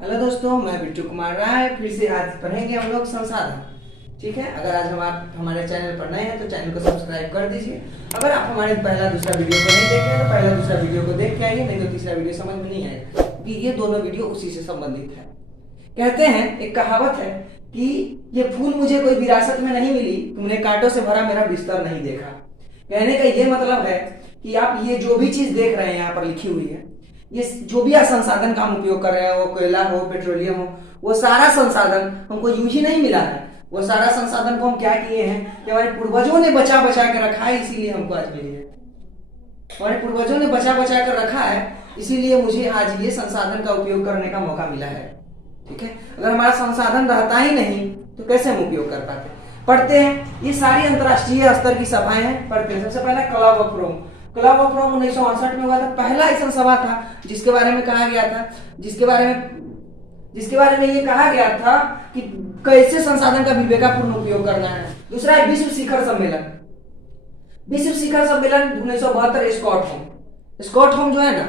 Hello दोस्तों, मैं बिट्टू कुमार राय फिर से आज पढ़ेंगे हम लोग संसाधन। ठीक है, अगर आज आप हमारे चैनल पर नए हैं तो चैनल को सब्सक्राइब कर दीजिए। अगर आप हमारे पहला दूसरा वीडियो को नहीं देखे हैं तो पहला दूसरा वीडियो को देख के आइए, नहीं तो तीसरा वीडियो समझ में नहीं आएगा क्योंकि ये दोनों वीडियो उसी से संबंधित है। कहते हैं, एक कहावत है कि ये फूल मुझे कोई विरासत में नहीं मिली, तुमने कांटों से भरा मेरा बिस्तर नहीं देखा। कहने का ये मतलब है कि आप ये जो भी चीज देख रहे हैं यहाँ पर लिखी हुई है, ये जो भी आप संसाधन का हम उपयोग कर रहे हैं, वो कोयला हो, पेट्रोलियम हो, वो सारा संसाधन हमको यूं ही नहीं मिला है। वो सारा संसाधन को हम क्या किए हैं कि हमारे पूर्वजों ने बचा बचा के रखा है, इसीलिए हमको आज मिली है। हमारे पूर्वजों ने बचा बचा कर रखा है, इसीलिए मुझे आज ये संसाधन का उपयोग करने का मौका मिला है। ठीक है, अगर हमारा संसाधन रहता ही नहीं तो कैसे हम उपयोग कर पाते। पढ़ते हैं, ये सारी अंतर्राष्ट्रीय स्तर की सभाएं हैं। पढ़ते हैं, सबसे पहला club of Rome. Club of Rome 1968 में हुआ था। पहला ऐसा सभा था जिसके बारे में कहा गया था, जिसके बारे में ये कहा गया था कि कैसे संसाधन का विवेकपूर्ण उपयोग करना है। दूसरा है विश्व शिखर सम्मेलन। विश्व शिखर सम्मेलन 1972 स्टॉकहोम जो है ना,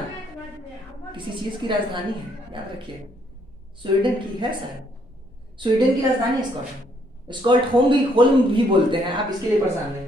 किसी चीज की राजधानी है, याद रखिए, स्वीडन की है शायद। स्वीडन की राजधानी है स्टॉकहोम भी होल्म भी बोलते हैं, आप इसके लिए परेशान नहीं।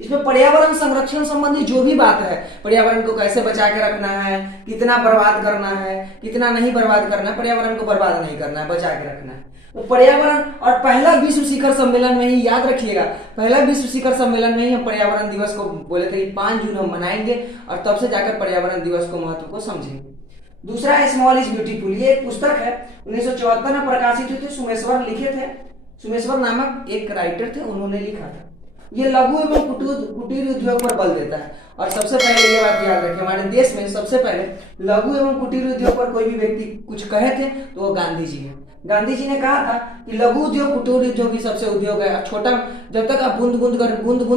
इसमें पर्यावरण संरक्षण संबंधी जो भी बात है, पर्यावरण को कैसे बचा के रखना है, कितना बर्बाद करना है, कितना नहीं बर्बाद करना है, पर्यावरण को बर्बाद नहीं करना है, बचा के रखना है, तो पर्यावरण। और पहला विश्व शिखर सम्मेलन में ही याद रखिएगा, पहला विश्व शिखर सम्मेलन में ही हम पर्यावरण दिवस को बोले थे कि 5 जून हम मनाएंगे और तब से जाकर पर्यावरण दिवस को महत्व को समझेंगे। दूसरा है स्मॉल इज ब्यूटीफुल। ये एक पुस्तक है, 1974 में प्रकाशित हुई थी। सुमेश्वर लिखे थे, सुमेश्वर नामक एक राइटर थे, उन्होंने लिखा था। ये लघु एवं कुटीर उद्योग पर बल देता है। और सबसे पहले ये बात याद रखिए, हमारे देश में सबसे पहले लघु एवं कुटीर उद्योग पर कोई भी व्यक्ति कुछ कहे थे तो वो गांधी जी हैं। गांधी जी ने कहा था कि लघु उद्योग कुटीर उद्योग ही सबसे उद्योग है। छोटा, जब तक आप बूंद बूंद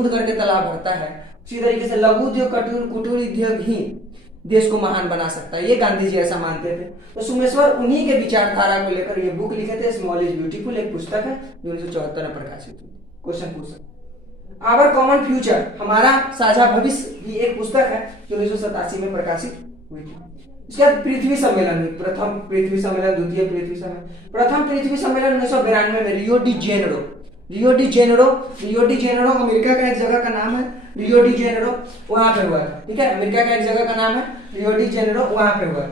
करके तालाब भरता है, उसी तरीके से लघु उद्योग कुटीर उद्योग ही देश को महान बना सकता है। ये गांधी जी ऐसा मानते थे। तो सुमेश्वर उन्हीं के विचारधारा को लेकर ये बुक लिखे थे, स्मॉल इज ब्यूटीफुल। एक पुस्तक है जो 1974 में प्रकाशित हुई। क्वेश्चन पूछ सकते, आवर कॉमन फ्यूचर, हमारा साझा भविष्य, भी एक पुस्तक है जो 1987 में प्रकाशित हुई थी। इसके बाद पृथ्वी सम्मेलन हुई, प्रथम पृथ्वी सम्मेलन, द्वितीय पृथ्वी सम्मेलन। प्रथम पृथ्वी सम्मेलन 1992 में रियो डी जेनेरो अमेरिका का एक जगह का नाम है, रियो डी जेनेरो, वहां पे हुआ था। ठीक है, अमेरिका का एक जगह का नाम है रियो डी जेनेरो, वहां पे हुआ,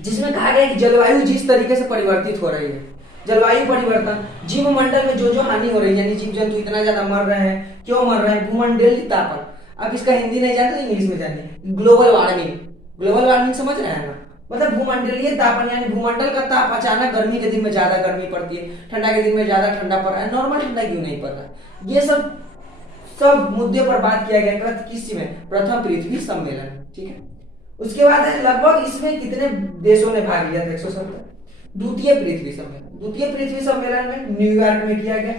जिसमें कहा गया कि जलवायु जिस तरीके से परिवर्तित हो रही है, जलवायु परिवर्तन, जीव मंडल में जो जो हानि हो रही है, यानी जीव जंतु इतना ज्यादा मर रहे हैं, क्यों मर रहे हैं, भूमंडलीय तापन। अब इसका हिंदी नहीं जानते तो इंग्लिश में जानिए, ग्लोबल वार्मिंग समझ रहे हैं ना, मतलब भूमंडलीय तापन, यानी भूमंडल का ताप अचानक गर्मी के दिन में ज्यादा गर्मी पड़ती है, ठंडा के दिन में ज्यादा ठंडा पड़ रहा है, नॉर्मल ठंडा क्यों नहीं पड़ता। ये सब मुद्दे पर बात किया गया किस में, प्रथम पृथ्वी सम्मेलन। ठीक है, उसके बाद है लगभग इसमें कितने देशों ने भाग लिया था, 170। द्वितीय पृथ्वी सम्मेलन में न्यूयॉर्क में किया गया,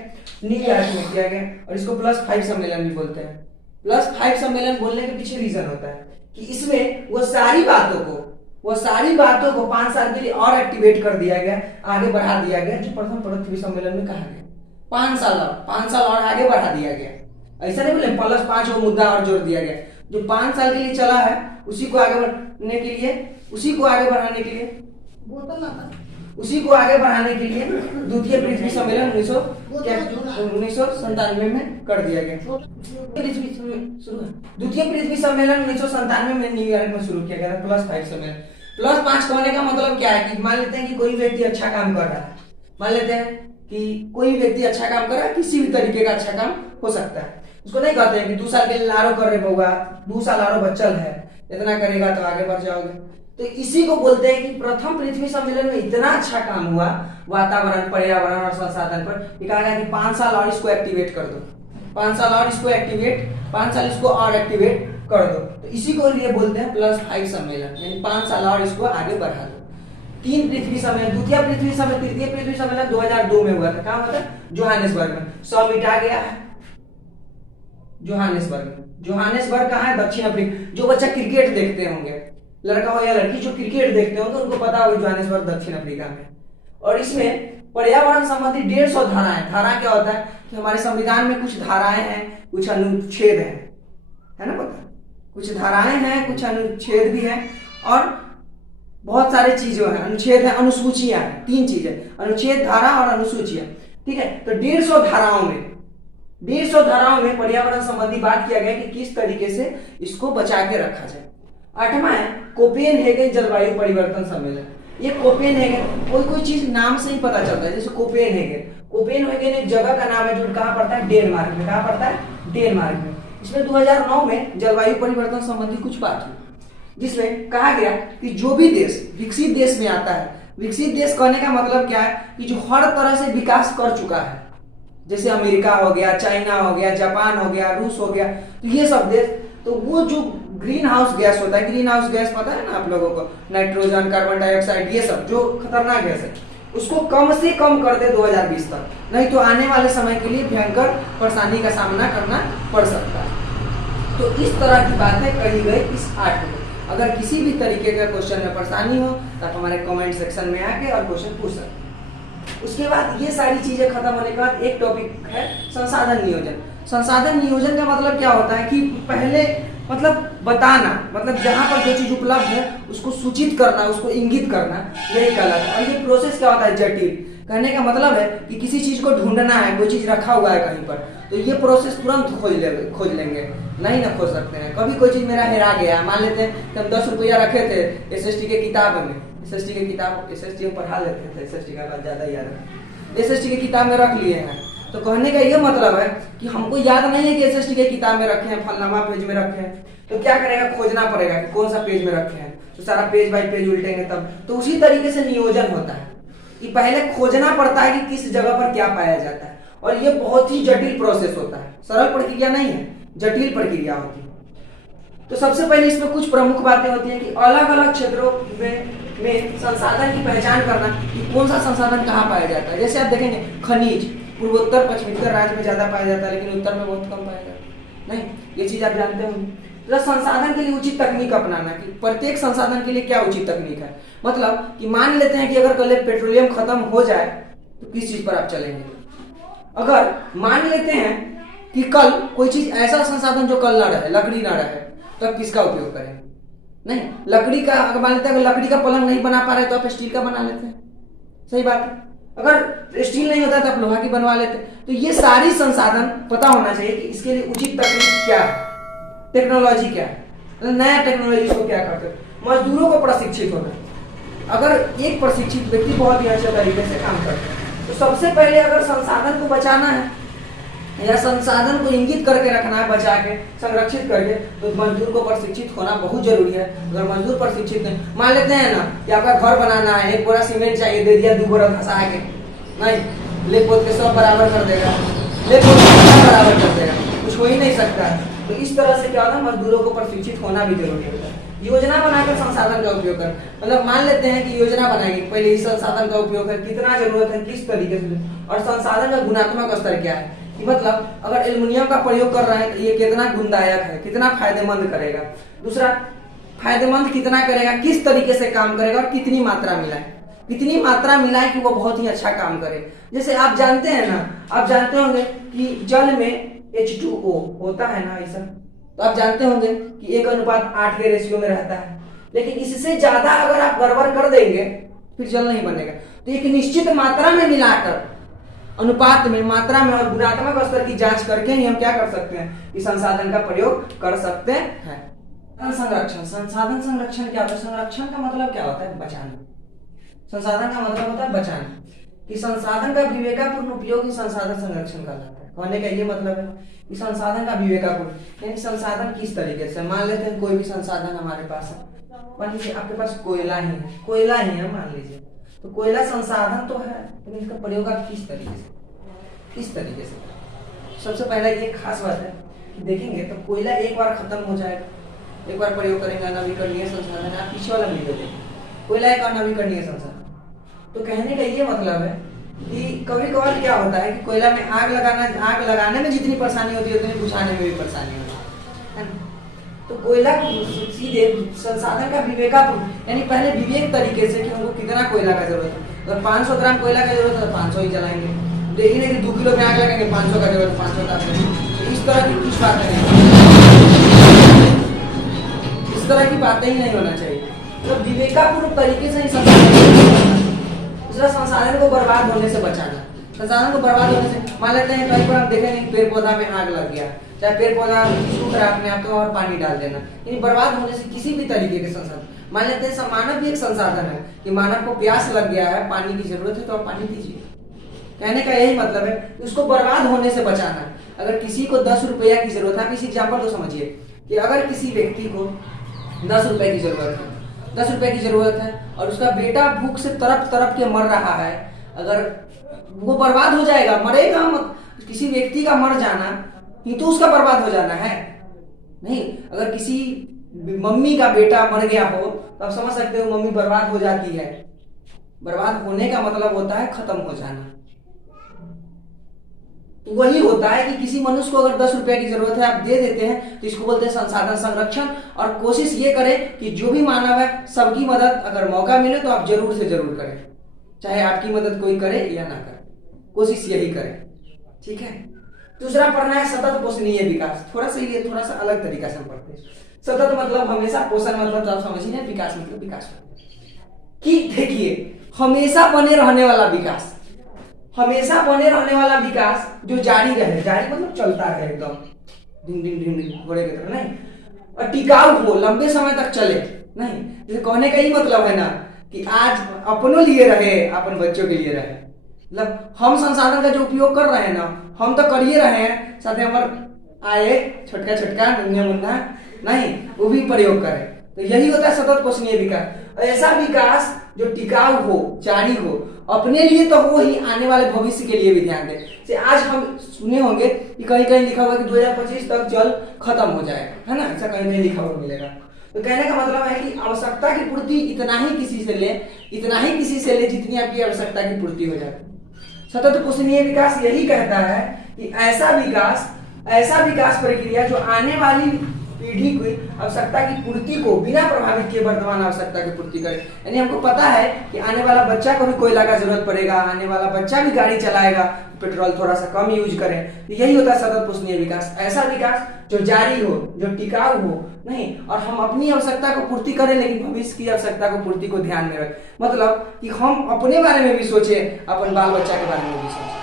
और इसको +5 सम्मेलन भी बोलते हैं। +5 सम्मेलन बोलने के पीछे रीजन होता है कि इसमें वो सारी बातों को 5 साल के लिए और एक्टिवेट कर दिया गया, आगे बढ़ा दिया गया, जो प्रथम पृथ्वी सम्मेलन में कहा गया। 5 साल और आगे बढ़ा दिया गया। ऐसा नहीं बोले +5 वो मुद्दा और जोड़ दिया गया। जो 5 साल के लिए चला है उसी को आगे बढ़ाने के लिए द्वितीय पृथ्वी सम्मेलन 1997 में कर दिया गया। द्वितीय पृथ्वी सम्मेलन 1997 में न्यूयॉर्क में शुरू किया गया था। +5 सम्मेलन, +5 कहने का मतलब क्या है कि मान लेते हैं कि कोई व्यक्ति अच्छा काम कर रहा है, किसी भी तरीके का अच्छा काम हो सकता है। उसको नहीं कहते हैं कि 2 साल के लिए लारो कर रहे बउआ, 2 साल लारो बच्चल है, इतना करेगा तो आगे बढ़ जाओगे। तो इसी को बोलते हैं कि प्रथम पृथ्वी सम्मेलन में इतना अच्छा काम हुआ वातावरण, पर्यावरण और संसाधन पर, कहा गया कि 5 साल और इसको एक्टिवेट कर दो, 5 साल और इसको एक्टिवेट कर दो। तो इसी को लिए बोलते हैं +5 सम्मेलन, यानी 5 साल और इसको आगे बढ़ा दो। 3 पृथ्वी सम्मेलन, तृतीय पृथ्वी सम्मेलन 2002 में हुआ था। कहाँ हुआ था? जोहानिसबर्ग में। 100 मिटा गया है जोहानिसबर्ग कहाँ है? दक्षिण अफ्रीका। जो बच्चा क्रिकेट देखते होंगे, लड़का हो या लड़की, जो क्रिकेट देखते होंगे उनको पता होगा जोहानिसबर्ग दक्षिण अफ्रीका में। और इसमें पर्यावरण संबंधी 150 धाराएं। धारा क्या होता है कि हमारे संविधान में कुछ धाराएं हैं, कुछ अनुच्छेद हैं, है ना, पता? कुछ धाराएं हैं, कुछ अनुच्छेद भी हैं, और बहुत सारे चीजें हैं, अनुच्छेद है, अनुसूचियां हैं, 3 चीजें, अनुच्छेद, धारा और अनुसूचियां। ठीक है, तो 150 धाराओं में पर्यावरण संबंधी बात किया गया कि किस तरीके से इसको बचा के रखा जाए। 8वां है कोपेनहेगन जलवायु परिवर्तन सम्मेलन। ये कोपेनहेगन कोई चीज नाम से ही पता चलता है, जैसे कोपेनहेगन एक जगह का नाम है जो कहाँ पड़ता है, डेनमार्क में। कहाँ पड़ता है, डेनमार्क में। इसमें 2009 में जलवायु परिवर्तन संबंधी कुछ बात हुई, जिसमें कहा गया कि जो भी देश विकसित देश में आता है, विकसित देश कहने का मतलब क्या है कि जो हर तरह से विकास कर चुका है, जैसे अमेरिका हो गया, चाइना हो गया, जापान हो गया, रूस हो गया, तो ये सब देश, तो वो जो ग्रीन हाउस गैस होता है, ग्रीन हाउस गैस पता है ना आप लोगों को, नाइट्रोजन, कार्बन डाइऑक्साइड, ये सब जो खतरनाक गैस है, उसको कम से कम कर दे 2020 तक, नहीं तो आने वाले समय के लिए भयंकर परेशानी का सामना करना पड़ सकता है। तो इस तरह की बातें कही गई इस 8 में। अगर किसी भी तरीके का क्वेश्चन में परेशानी हो तो आप हमारे कमेंट सेक्शन में आके और क्वेश्चन पूछ सकते हैं। उसके बाद ये सारी चीजें खत्म होने के बाद एक टॉपिक है संसाधन नियोजन। संसाधन नियोजन का मतलब क्या होता है कि पहले मतलब बताना, मतलब जहां पर जो चीज उपलब्ध है उसको सूचित करना, उसको इंगित करना, यही कहलाता है। और ये प्रोसेस क्या होता है, जटिल। कहने का मतलब है कि किसी चीज को ढूंढना है, कोई चीज रखा हुआ है कहीं पर, तो ये प्रोसेस तुरंत खोज लेंगे, नहीं ना खोज सकते हैं। कभी कोई चीज मेरा हेरा गया, मान लेते हैं कि हम 10 रुपया रखे थे एसएसटी के किताब में, एसएसटी के किताब एसएसटी में पढ़ा लेते थे, एसएसटी का बात ज्यादा याद है, एसएसटी के किताब में रख लिए हैं। तो कहने का ये मतलब है कि हमको याद नहीं है कि एसएसटी के किताब में रखे हैं, फलनामा पेज में रखे हैं, तो क्या करेगा, खोजना पड़ेगा कि कौन सा पेज में रखे हैं, तो सारा पेज बाय पेज उल्टेंगे तब। तो उसी तरीके से नियोजन होता है कि पहले खोजना पड़ता है कि किस जगह पर क्या पाया जाता है, और ये बहुत ही जटिल प्रोसेस होता है, सरल प्रक्रिया नहीं है, जटिल प्रक्रिया होती है। तो सबसे पहले इसमें कुछ प्रमुख बातें होती हैं कि अलग अलग क्षेत्रों में संसाधन की पहचान करना कि कौन सा संसाधन कहाँ पाया जाता है। जैसे आप देखेंगे खनिज पूर्वोत्तर पश्चिमोत्तर राज्य में ज्यादा पाया जाता है, लेकिन उत्तर में बहुत कम पाया जाता है, नहीं, ये चीज आप जानते होंगे। तो संसाधन के लिए उचित तकनीक अपनाना कि प्रत्येक संसाधन के लिए क्या उचित तकनीक है, मतलब कि मान लेते हैं कि अगर कल पेट्रोलियम खत्म हो जाए तो किस चीज पर आप चलेंगे। अगर मान लेते हैं कि कल कोई चीज ऐसा संसाधन जो कल ना रहे, लकड़ी ना रहे, तो आप किसका उपयोग करें, नहीं, लकड़ी का। अगर मान लेते हैं अगर लकड़ी का पलंग नहीं बना पा रहे तो आप स्टील का बना लेते हैं, सही बात है। अगर स्टील नहीं होता तो आप लोहा की बनवा लेते। तो ये सारी संसाधन पता होना चाहिए कि इसके लिए उचित तकनीक क्या है, टेक्नोलॉजी क्या है, नया टेक्नोलॉजी को क्या करते हैं। मजदूरों को प्रशिक्षित होना, अगर एक प्रशिक्षित व्यक्ति बहुत ही अच्छे तरीके से काम करता है, तो सबसे पहले अगर संसाधन को बचाना है या संसाधन को इंगित करके रखना है, बचा के संरक्षित करके, तो मजदूर को प्रशिक्षित होना बहुत जरूरी है। अगर मजदूर प्रशिक्षित नहीं, मान लेते हैं ना कि आपका घर बनाना है, 1 बोरा सीमेंट चाहिए, दे दिया 2 बोरा धंसा के, नहीं, ले पोत के सब बराबर कर देगा, ले पोत के बराबर कर देगा, कुछ हो ही नहीं सकता है। तो इस तरह से क्या होता है, मजदूरों को प्रशिक्षित होना भी जरूरी होता है। योजना बनाकर संसाधन का उपयोग कर, मतलब मान लेते हैं कि योजना बनाएंगे, पहले इस संसाधन का उपयोग है, कितना जरूरत है, किस तरीके से, और संसाधन का गुणात्मक स्तर क्या है, कि मतलब अगर एल्युमिनियम का प्रयोग कर रहे हैं तो ये कितना गुणदायक है, कितना फायदेमंद करेगा। दूसरा, फायदेमंद कितना करेगा, किस तरीके से काम करेगा, और कितनी मात्रा मिलाए, कितनी मात्रा मिलाए कि वो बहुत ही अच्छा काम करे। जैसे आप जानते हैं ना, आप जानते होंगे कि जल में H2O होता है ना, ऐसा तो आप जानते होंगे कि 1:8 के रेशियो में रहता है, लेकिन इससे ज्यादा अगर आप गड़बड़ कर देंगे फिर जल नहीं बनेगा। तो एक निश्चित मात्रा में मिलाकर, अनुपात में, मात्रा में और गुणात्मक स्तर की जांच करके ही हम क्या कर सकते हैं कि संसाधन का प्रयोग कर सकते हैं। संरक्षण, संसाधन संरक्षण क्या होता है, संरक्षण का मतलब क्या होता है, बचाना। संसाधन का मतलब होता है बचाना, कि संसाधन का विवेकापूर्ण उपयोग ही संसाधन संरक्षण कहलाता है। कहने का ये मतलब है कि संसाधन का विवेकापूर्ण, यानी संसाधन किस तरीके से, मान लेते हैं कोई भी संसाधन हमारे पास है, मान लीजिए आपके पास कोयला ही है, कोयला ही है मान लीजिए, तो कोयला संसाधन तो है, लेकिन इसका प्रयोग आप किस तरीके से, किस तरीके से। सबसे पहला ये खास बात है कि देखेंगे तो कोयला एक बार खत्म हो जाएगा, एक बार प्रयोग करेंगे, नवीकरणीय संसाधन। आप पीछे वाला वीडियो देखें, कोयला एक और नवीकरणीय संसाधन। तो कहने का ये मतलब है कि कभी कभार क्या होता है कि कोयला में आग लगाने में जितनी परेशानी होती है उतनी बुझाने में भी परेशानी होती है। तो कोयला सीधे संसाधन का विवेकापूर्ण, यानी पहले विवेक तरीके से कि हमको कितना कोयला का जरूरत है। अगर 500 ग्राम कोयला का जरूरत है तो 500 ही जलाएंगे, देखिए कि 2 किलो में आग लगाएंगे, 500 का जरूरत 500 का। इस तरह की कुछ बातें नहीं, इस तरह की बातें ही नहीं होना चाहिए। मतलब विवेकपूर्ण तरीके से संसाधन, दूसरा संसाधन को बर्बाद होने से बचाना। संसाधन को बर्बाद होने से, मान लेते हैं कहीं पर हम देखेंगे पेड़ पौधा में आग लग गया, चाहे पेड़ पौधा सूख रहा है अपने आप, तो और पानी डाल देना, यानी बर्बाद होने से किसी भी तरीके के संसाधन। मान लेते हैं मानव भी एक संसाधन है कि मानव को प्यास लग गया है, पानी की जरूरत है, तो आप पानी पीजिए। कहने का यही मतलब है कि उसको बर्बाद होने से बचाना। अगर किसी को 10 रुपया की जरूरत है, किसी एग्जाम्पल को समझिए कि अगर किसी व्यक्ति को 10 रुपए की जरूरत है, 10 रुपए की जरूरत है और उसका बेटा भूख से तड़प तड़प के मर रहा है, अगर वो बर्बाद हो जाएगा, मरेगा मत, किसी व्यक्ति का मर जाना ये तो उसका बर्बाद हो जाना है नहीं। अगर किसी मम्मी का बेटा मर गया हो तो आप समझ सकते हो मम्मी बर्बाद हो जाती है। बर्बाद होने का मतलब होता है खत्म हो जाना। तो वही होता है कि किसी मनुष्य को अगर 10 रुपए की जरूरत है, आप दे देते हैं, तो इसको बोलते हैं संसाधन संरक्षण। और कोशिश ये करें कि जो भी मानव है सबकी मदद अगर मौका मिले तो आप जरूर से जरूर करें, चाहे आपकी मदद कोई करे या ना करे, कोशिश यही करें। ठीक है। दूसरा पढ़ना है सतत पोषणीय विकास। थोड़ा सा अलग तरीका से हम पढ़ते हैं। सतत मतलब हमेशा, पोषण मतलब आप समझिए, विकास मतलब विकास कि देखिए हमेशा बने रहने वाला विकास, हमेशा बने रहने वाला विकास जो जारी रहे, जारी मतलब चलता रहे एकदम ढिंग ढिंग ढिंग ढिंग घोड़े की तरह नहीं, और टिकाऊ हो, लंबे समय तक चले नहीं। जैसे कहने का ही मतलब है ना कि आज अपनों लिए रहे, अपन बच्चों के लिए रहे, मतलब हम संसाधन का जो उपयोग कर रहे हैं ना, हम तो करिए रहे हैं, साथ में हमारे आए छोटका छोटका नन्हा मुन्ना नहीं, वो भी प्रयोग करें। तो यही होता है सतत पोषणीय विकास। ऐसा विकास जो टिकाऊ हो, जारी हो, अपने लिए तो हो ही, आने वाले भविष्य के लिए भी ध्यान दें। से आज हम सुने होंगे कि कहीं कहीं लिखा हुआ कि 2025 तक जल खत्म हो जाएगा, है ना, ऐसा कहीं कहीं लिखा हुआ मिलेगा। तो कहने का मतलब है कि आवश्यकता की पूर्ति इतना ही किसी से ले जितनी आपकी आवश्यकता की पूर्ति हो जाती है। सतत पोषणीय विकास यही कहता है कि ऐसा विकास प्रक्रिया जो आने वाली पीढ़ी की आवश्यकता की पूर्ति को बिना प्रभावित किए वर्तमान आवश्यकता की पूर्ति करे। यानी हमको पता है कि आने वाला बच्चा को भी कोयला का जरूरत पड़ेगा, आने वाला बच्चा भी गाड़ी चलाएगा, पेट्रोल थोड़ा सा कम यूज करें। तो यही होता है सतत पोषणीय विकास। ऐसा विकास जो जारी हो, जो टिकाऊ हो नहीं, और हम अपनी आवश्यकता को पूर्ति करें लेकिन भविष्य की आवश्यकता को पूर्ति को ध्यान में रखें। मतलब कि हम अपने बारे में भी सोचे, अपन बाल बच्चा के बारे में भी सोचे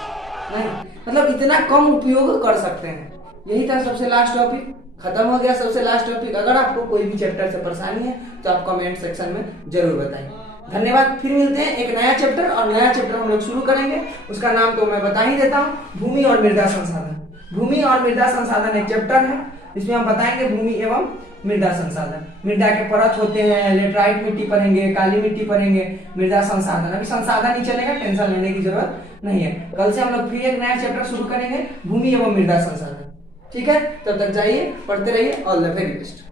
नहीं, मतलब इतना कम उपयोग कर सकते हैं। यही था सबसे लास्ट टॉपिक, खत्म हो गया सबसे लास्ट टॉपिक। अगर आपको कोई भी चैप्टर से परेशानी है तो आप कमेंट सेक्शन में जरूर बताएं। धन्यवाद। फिर मिलते हैं एक नया चैप्टर, और नया चैप्टर हम लोग शुरू करेंगे, उसका नाम तो मैं बता ही देता हूँ, भूमि और मृदा संसाधन। भूमि और मृदा संसाधन एक चैप्टर है, इसमें हम बताएंगे भूमि एवं मृदा संसाधन। मृदा के परत होते हैं, लेटराइट मिट्टी पढ़ेंगे, काली मिट्टी पढ़ेंगे, मृदा संसाधन। अभी संसाधन ही चलेगा, टेंशन लेने की जरूरत नहीं है। कल से हम लोग फिर एक नया चैप्टर शुरू करेंगे, भूमि एवं मृदा संसाधन। ठीक है, तब तक जाइए, पढ़ते रहिए। All the very best.